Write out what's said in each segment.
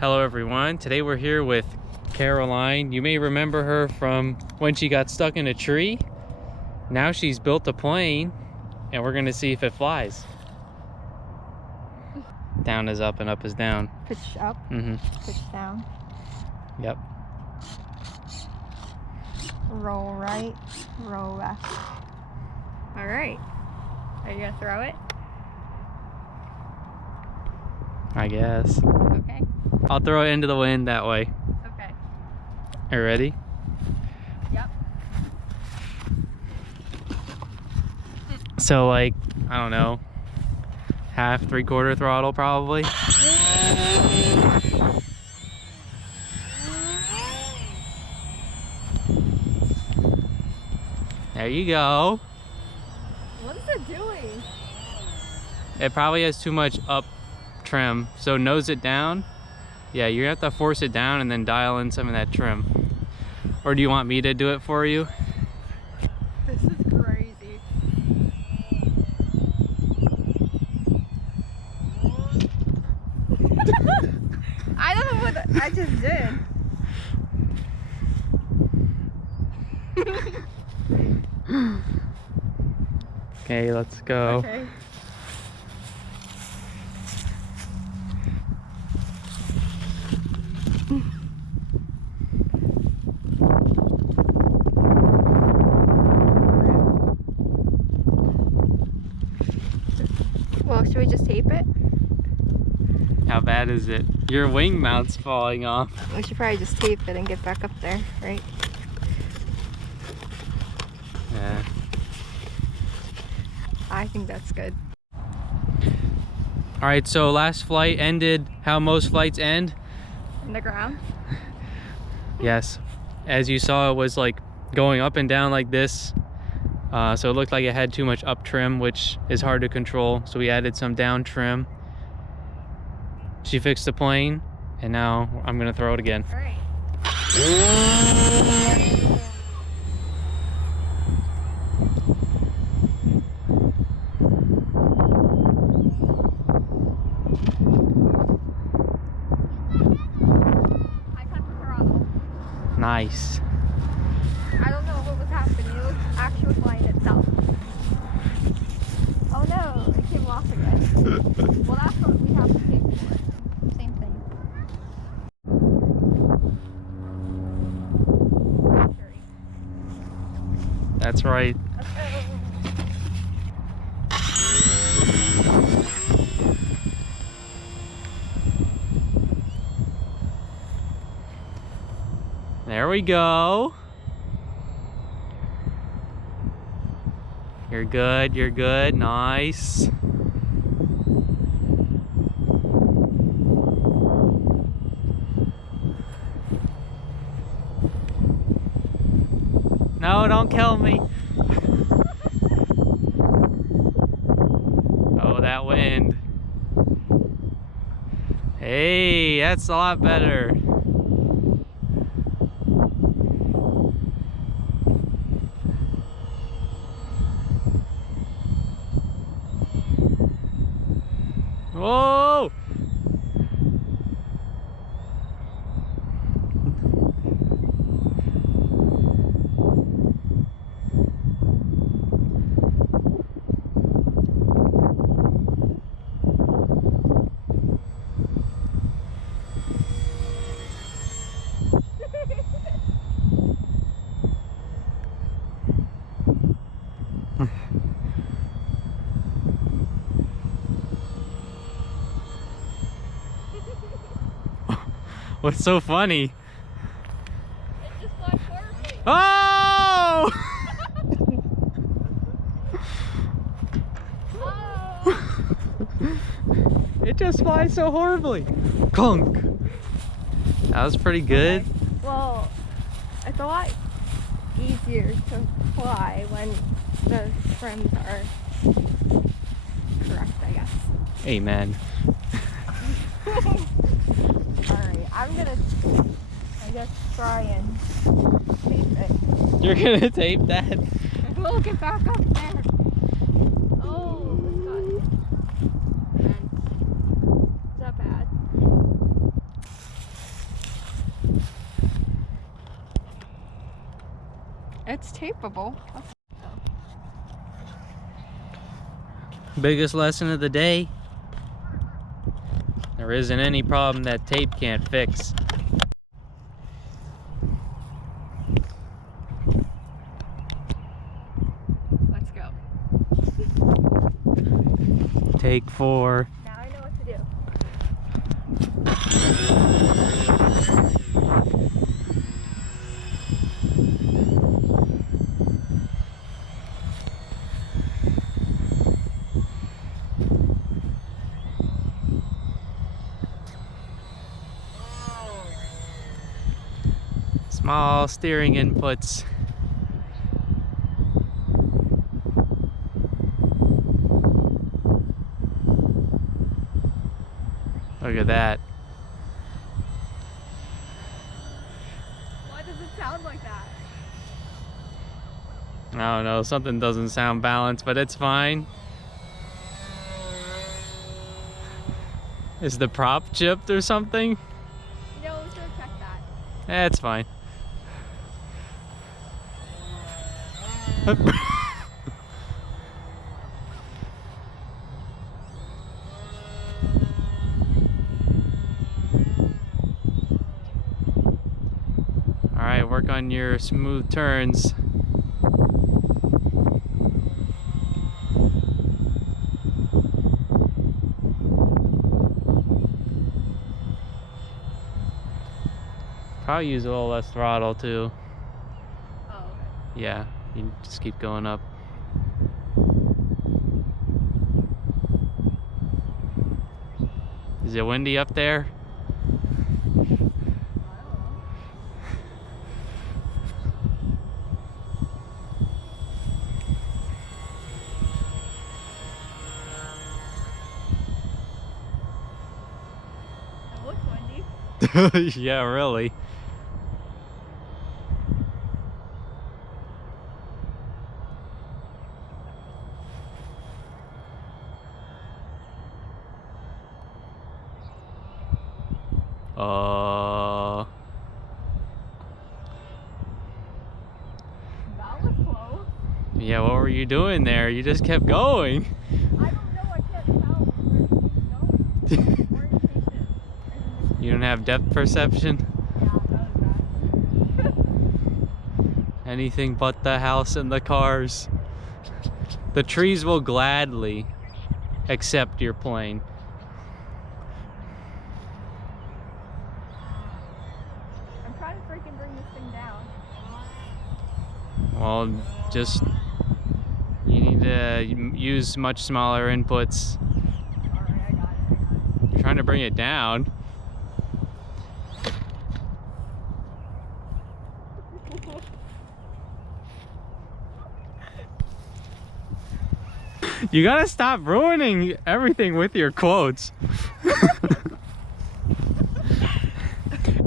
Hello everyone, today we're here with Caroline. You may remember her from when she got stuck in a tree. Now she's built a plane and we're gonna see if it flies. Down is up and up is down. Pitch up, pitch down. Yep. Roll right, roll left. All right, are you gonna throw it? I guess. Okay. I'll throw it into the wind that way. Okay. Are you ready? Yep. So like, I don't know, half, 3/4 throttle probably. There you go. What is it doing? It probably has too much up trim, so nose it down. Yeah, you have to force it down and then dial in some of that trim. Or do you want me to do it for you? This is crazy. I don't know what I just did. Okay, let's go. Okay. Well, should we just tape it? How bad is it? Your wing mount's falling off. We should probably just tape it and get back up there, right? Yeah. I think that's good. All right, so last flight ended how most flights end. In the ground? Yes. As you saw, it was like going up and down like this. So it looked like it had too much up trim, which is hard to control. So we added some down trim. She fixed the plane, and now I'm gonna throw it again. All right. I cut the throttle. Nice. I don't know what was happening. It was actually flying itself. Oh no, it came off again. Well, that's what we have to take for it. Same thing. That's right. Let's go. There we go. You're good, you're good, nice. No, don't kill me. Oh, that wind. Hey, that's a lot better. Whoa! What's so funny? It just flies horribly. Oh! Oh. It just flies so horribly. Clunk. That was pretty good. Okay. Well, it's a lot easier to fly when the trims are correct, I guess. Amen. Alright, I'm gonna, I guess, try and tape it. You're gonna tape that? We'll get back up there. Oh, this got bent. Is that bad? It's tapeable. Biggest lesson of the day: there isn't any problem that tape can't fix. Let's go. Take 4. Now I know what to do. Small steering inputs. Look at that. Why does it sound like that? I don't know, something doesn't sound balanced, but it's fine. Is the prop chipped or something? No, we should have checked that. Eh, it's fine. Alright, work on your smooth turns. Probably use a little less throttle too. Oh, okay. Yeah, you just keep going up. Is it windy up there? It looks windy. Yeah, really. That was close. Yeah, what were you doing there? You just kept going. I don't know. I can't tell where he's going. Orientation. You don't have depth perception? Yeah, that was bad. Anything but the house and the cars. The trees will gladly accept your plane. I'm trying to freaking bring this thing down. Well, just you need to use much smaller inputs. Alright, I got it. You're trying to bring it down. You gotta stop ruining everything with your quotes.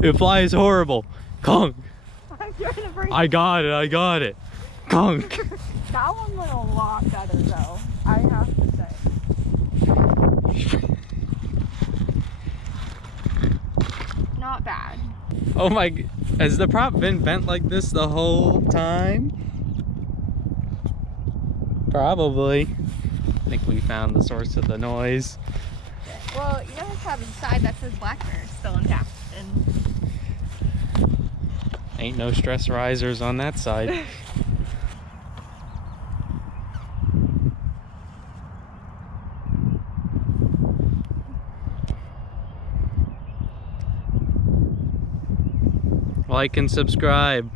It flies horrible. Conk. I'm trying to bring I got it. Conk. That one went a lot better though, I have to say. Not bad. Oh my, has the prop been bent like this the whole time? Probably. I think we found the source of the noise. Well, you know how the side that says Blackbear is still intact, and Ain't no stress risers on that side. Like and subscribe.